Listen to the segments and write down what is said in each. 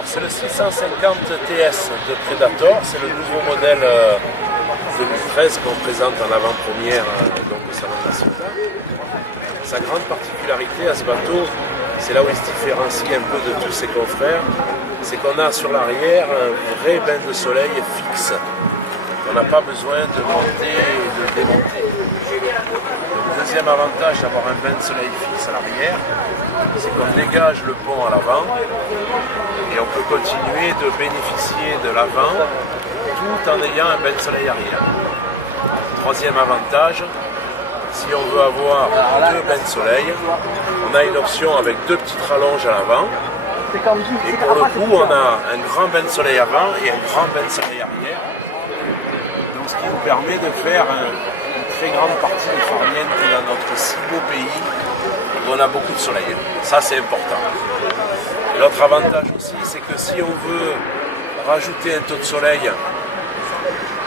Alors c'est le 650 TS de Predator, c'est le nouveau modèle 2013 qu'on présente en avant-première donc au Salon de la Ciotat. Sa grande particularité à ce bateau, c'est là où il se différencie un peu de tous ses confrères, c'est qu'on a sur l'arrière un vrai bain de soleil fixe. On n'a pas besoin de monter et de démonter. Le deuxième avantage d'avoir un bain de soleil fixe à l'arrière, c'est qu'on dégage le pont à l'avant et on peut continuer de bénéficier de l'avant tout en ayant un bain de soleil arrière. Troisième avantage, si on veut avoir deux bains de soleil, on a une option avec deux petites rallonges à l'avant. Et pour le coup, on a un grand bain de soleil avant et un grand bain de soleil arrière. Donc ce qui nous permet de faire une très grande partie des farnientes dans notre si beau pays où on a beaucoup de soleil. Ça, c'est important. L'autre avantage aussi, c'est que si on veut rajouter un taux de soleil,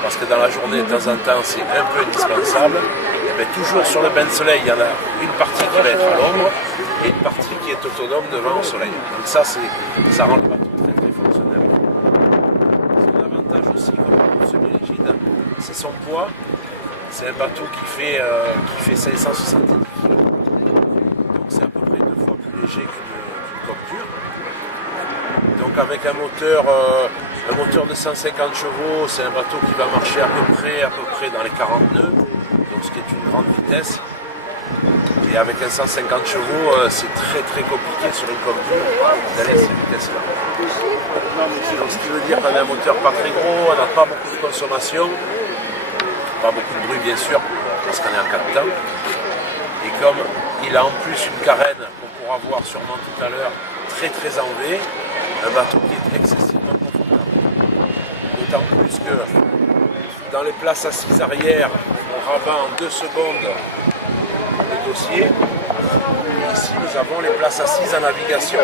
parce que dans la journée, de temps en temps, c'est un peu indispensable, et bien, toujours sur le bain de soleil, il y en a une partie qui va être à l'ombre et une partie qui est autonome devant le soleil. Donc ça rend le bateau très très fonctionnel. Son avantage aussi, comme le semi-rigide, c'est son poids. C'est un bateau qui fait 570 kg. Donc c'est à peu près 2 fois plus léger qu'une coque dure. Donc avec un moteur de 150 chevaux, c'est un bateau qui va marcher à peu près dans les 40 nœuds, donc ce qui est une grande vitesse. Et avec un 150 chevaux, c'est très très compliqué sur une coque dure d'aller à ces vitesses-là. Donc ce qui veut dire qu'on a un moteur pas très gros, on n'a pas beaucoup de consommation, pas beaucoup de bruit bien sûr, parce qu'on est en 4 temps. Et comme il a en plus une carène qu'on pourra voir sûrement tout à l'heure, très très en V, un bateau qui est excessivement confortable. D'autant plus que dans les places assises arrière, on rabat en 2 secondes le dossier. Et ici, nous avons les places assises en navigation.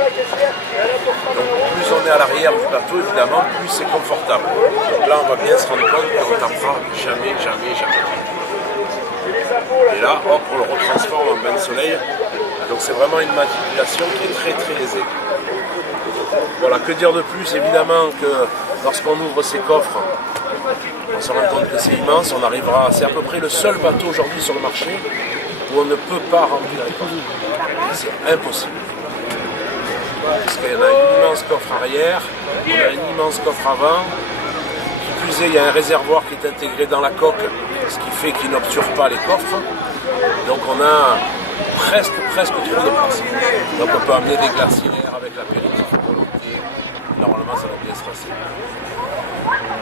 Donc plus on est à l'arrière du bateau, évidemment, plus c'est confortable. Donc là, on va bien se rendre compte qu'on ne tapera jamais. Et là, hop, on le retransforme en bain de soleil. Donc c'est vraiment une manipulation qui est très très aisée. Voilà, que dire de plus? Évidemment que lorsqu'on ouvre ces coffres, on se rend compte que c'est immense. C'est à peu près le seul bateau aujourd'hui sur le marché où on ne peut pas remplir les coffres. C'est impossible. Parce qu'il y en a un immense coffre arrière, on a un immense coffre avant. Qui plus est, il y a un réservoir qui est intégré dans la coque, ce qui fait qu'il n'obture pas les coffres. Donc on a presque trop de place. Donc on peut amener des glacières avec l'apéritif volonté. Normalement ça va bien se passer.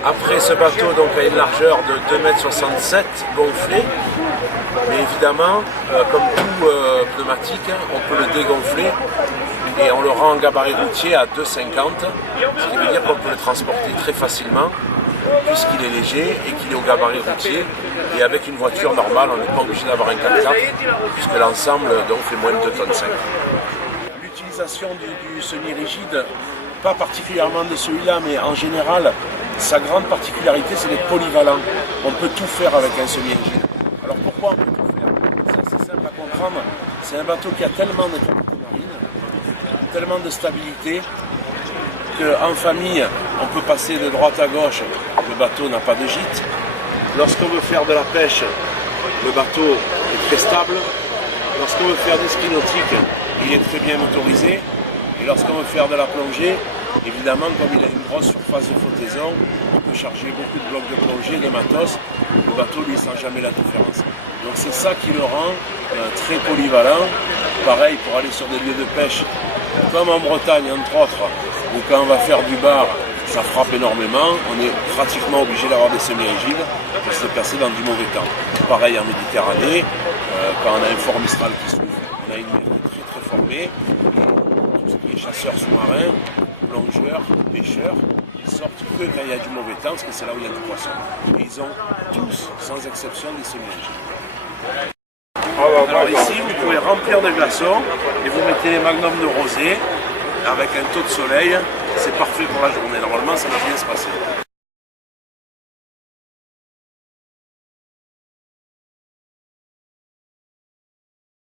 Après ce bateau donc, a une largeur de 2,67 m gonflé. Mais évidemment, comme tout pneumatique, on peut le dégonfler et on le rend en gabarit routier à 2,50 m, ce qui veut dire qu'on peut le transporter très facilement puisqu'il est léger et qu'il est au gabarit routier. Et avec une voiture normale, on n'est pas obligé d'avoir un 4x4 puisque l'ensemble donc fait moins de 2,5 tonnes. L'utilisation du semi-rigide, pas particulièrement de celui-là, mais en général, sa grande particularité, c'est d'être polyvalent. On peut tout faire avec un semi-rigide. Alors pourquoi on peut tout faire? C'est assez simple à comprendre. C'est un bateau qui a tellement de qualité marine, tellement de stabilité, qu'en famille, on peut passer de droite à gauche, le bateau n'a pas de gîte. Lorsqu'on veut faire de la pêche, le bateau est très stable. Lorsqu'on veut faire des skis nautiques, il est très bien motorisé. Et lorsqu'on veut faire de la plongée, évidemment, comme il a une grosse surface de flottaison, on peut charger beaucoup de blocs de plongée, de matos. Le bateau, lui, sent jamais la différence. Donc c'est ça qui le rend très polyvalent. Pareil, pour aller sur des lieux de pêche, comme en Bretagne, entre autres, où quand on va faire du bar, ça frappe énormément. On est pratiquement obligé d'avoir des semi-rigides pour se déplacer dans du mauvais temps. Pareil en Méditerranée, quand on a un fort Mistral qui souffle, on a une mer très très formée. Tout ce qui est chasseurs sous-marins, plongeurs, pêcheurs, ils sortent que quand il y a du mauvais temps, parce que c'est là où il y a du poisson. Et ils ont tous, sans exception, des semi-rigides. Alors ici, vous pouvez remplir de glaçons et vous mettez les magnums de rosée avec un taux de soleil. C'est parfait pour la journée. Normalement, ça va bien se passer.